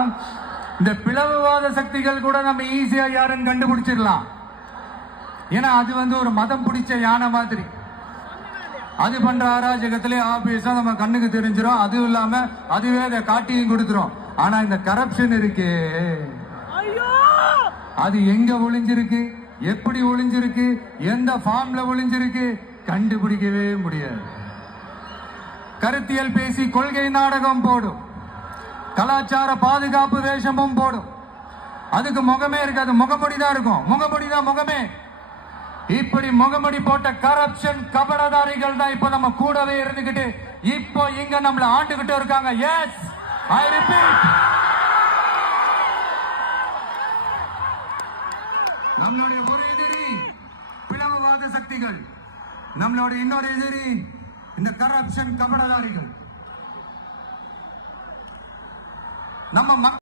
இந்த பிளவுவாத சக்திகள் கூட நம்ம ஈஸியா யாருன்னு கண்டுபிடிச்சிடலாம். ஏன்னா அது ஒரு மதம் பிடிச்ச யானை மாதிரி. அது பண்ற அராஜகத்திலே ஆபீஸா நம்ம கண்ணுக்கு தெரிஞ்சிடும். அதுவும் இல்லாம அதுவே அதை காட்டியும் கொடுத்துரும். ஆனா இந்த கரப்ஷன் இருக்கு, அது எங்க ஒளிஞ்சிருக்கு, எப்படி ஒளிஞ்சிருக்கு, எந்த ஃபார்ம்ல ஒளிஞ்சிருக்கு கண்டுபிடிக்கவே முடியாது. கருத்தியல் பேசி கொள்கை நாடகம் போடும், கலாச்சார பாதுகாப்பு வேஷமும் போடும். அதுக்கு முகமே இருக்காது, முகமொழி தான் இருக்கும். முகமொழி தான் முகமே. இப்படி முகமொழி போட்ட கரப்ஷன் கபடதாரிகள் தான் இப்ப நம்ம கூடவே இருந்துகிட்டு இப்போ இங்க நம்மள ஆண்டுகிட்டு இருக்காங்க. எஸ், ஐ ரிப்பீட், நம்மளுடைய ஒரு எதிரி பிளவுவாத சக்திகள், நம்மளுடைய இன்னொரு எதிரி இந்த கரப்ஷன் கபடதாரிகள். நம்ம